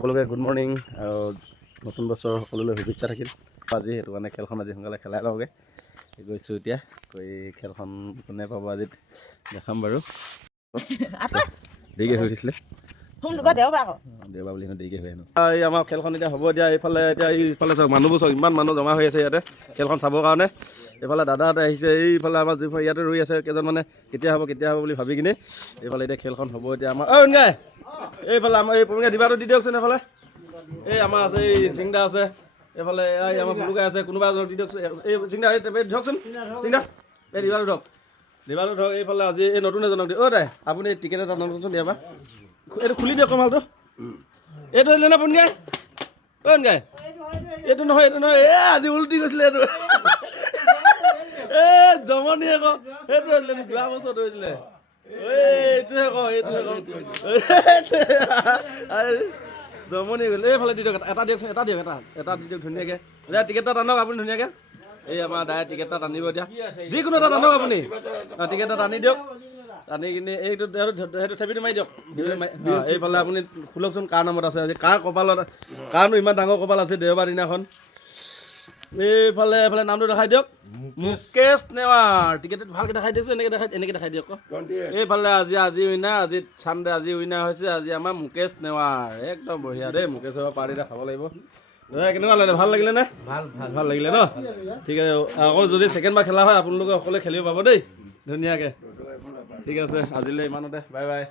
সকলোকে good morning আৰু নতুন বছৰ সকলোলৈ শুভেচ্ছা থাকিল। আজি সেইটো কাৰণে খেলখন আজি সোনকালে খেলাই লওঁগৈ গৈছোঁ এতিয়া গৈ খেলখন কোনে পাব আজি দেখাম বাৰু। দেৰিকৈ হৈ উঠিছিলে দেওবাৰ বুলি দেৰিকৈ হৈ আনো এই আমাৰ খেলখন এতিয়া হ'ব এতিয়া এইফালে চাওক মানুহবোৰ চাওক ইমান মানুহ জমা হৈ আছে ইয়াতে খেলখন চাবৰ কাৰণে। এইফালে দাদাহঁতে আহিছে এইফালে আমাৰ যিফালে ইয়াতে ৰৈ আছে কেইজন মানে কেতিয়া হ'ব বুলি ভাবি কিনে এইফালে এতিয়া খেলখন হ'ব এতিয়া আমাৰ অনগাই এইফালে আমাৰ এই পৰঙীয়া দিবাটো দি দিয়কচোন। এইফালে এই আমাৰ আছে এই চিংদা আছে এইফালে এই আমাৰ ভুলুকাই আছে কোনোবা এজনক দি দিয়কচোন। এই চিংদা ধৰকচোন চিংদা এই দিবাটো ধৰক এইফালে আজি এই নতুন এজনক দিয়ক। অ' দাই আপুনি টিকেট এটা নচোন দিয়াবা এইটো খুলি দিয়ক কমালটো এইটো আহিলে না পনগাই পনগাই এইটো নহয় এই আজি উল্টি গৈছিলে এইটো এই জমনি আকৌ সেইটো আহিলে যোৱা বছৰ ধৰিছিলে এইটোহে ক জমনি গ'ল। এইফালে দি দিয়ক এটা দিয়কচোন এটা দি দিয়ক ধুনীয়াকৈ এতিয়া টিকেট এটা টানক আপুনি ধুনীয়াকৈ। এই আমাৰ দাই টিকেট এটা টানিব এতিয়া যিকোনো এটা টানক আপুনি টিকেট এটা টানি দিয়ক। টানি কিনি এইটো সেইটো থেপিটো মাৰি দিয়ক। এইফালে আপুনি খোলকচোন কাৰ নামত আছে আজি কাৰ কপালত কাৰণো ইমান ডাঙৰ কপাল আছে দেওবাৰ দিনাখন। এইফালে নামটো দেখাই দিয়ক মুকেশ নেৱাৰ টিকেট ভালকৈ দেখাই দিয়কচোন এনেকৈ দেখাই দিয়ক। এইফালে আজি উইনাৰ আজি চানডে আজি উইনাৰ হৈছে আজি আমাৰ মুকেশ নেৱাৰ একদম বঢ়িয়া দেই। মুকেশ নেৱাৰ পাৰ্টি এটা খাব লাগিব। কেনেকুৱা লাগিলে ভাল লাগিলে নে? ভাল লাগিলে ন? ঠিক আছে আকৌ যদি ছেকেণ্ড বাৰ খেলা হয় আপোনালোকে সকলোৱে খেলিব পাব দেই ধুনীয়াকৈ। ঠিক আছে আজিলৈ ইমানতে বাই বাই।